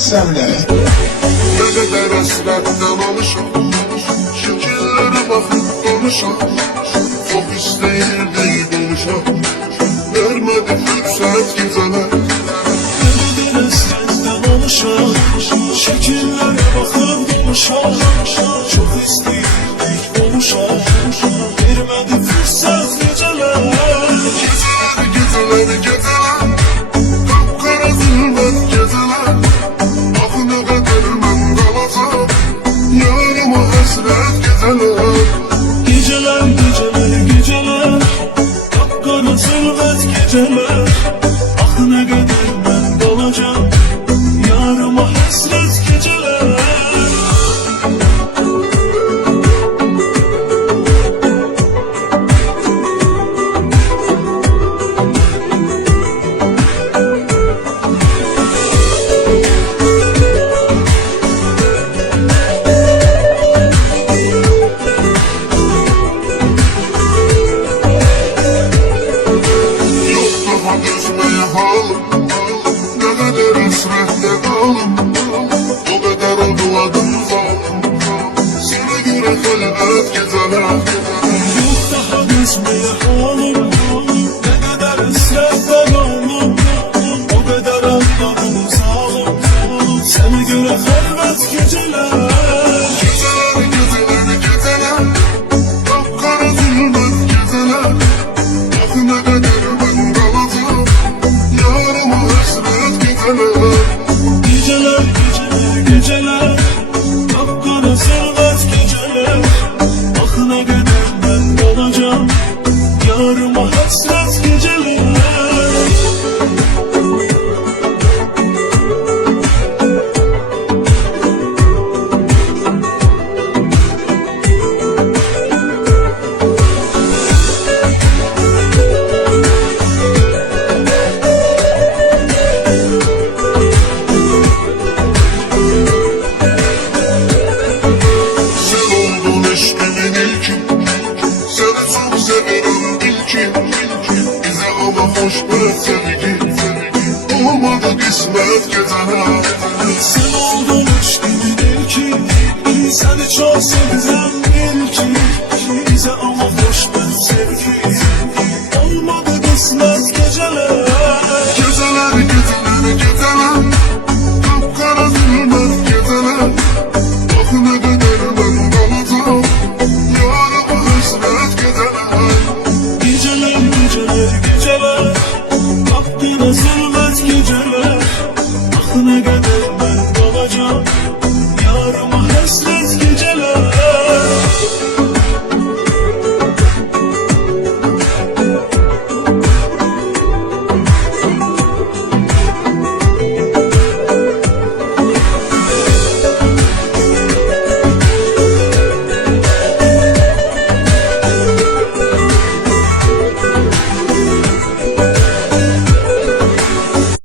senle. Ne kadar hasretten alışam, şekillere bakıp konuşam. Çok isteyirdi konuşam, vermedi fürsət geceler. Ne kadar hasretten alışam, şekillere bakıp konuşam. Çok isteyirdi konuşam, vermedi fürsət geceler. Geceler, geceler, kapkara zulmet geceler. Ah ne kadar ben kalacağım, yarıma hasret geceler. Geceler, geceler, geceler, kapkara zulmet geceler. Ah ne kadar ben kalacağım, yarıma hasret geceler. Daha gözmeye halım, ne kadar hasretle kalım. O kadar ağladım zalim, sana göre felbet geceler. Yok daha gözmeye halim, ne kadar hasretle kaldım. O kadar ağladım zalim, sana göre felbet geceler. Geceler, geceler, geceler, kapkara zulmet geceler. Ah ne kadar ben kalacağım, yarıma hasret geceler. Geceler, geceler, geceler, kapkara zulmet geceler. Ah ne kadar ben kalacağım, yarıma hasret geceler. Sen oldun eşkimin ilki, seni çok severim bil ki. Bize ama hoş bir sevgi, olmadı kısmet geceler. Sen oldun aşkımın ilki, seni çok sevdim.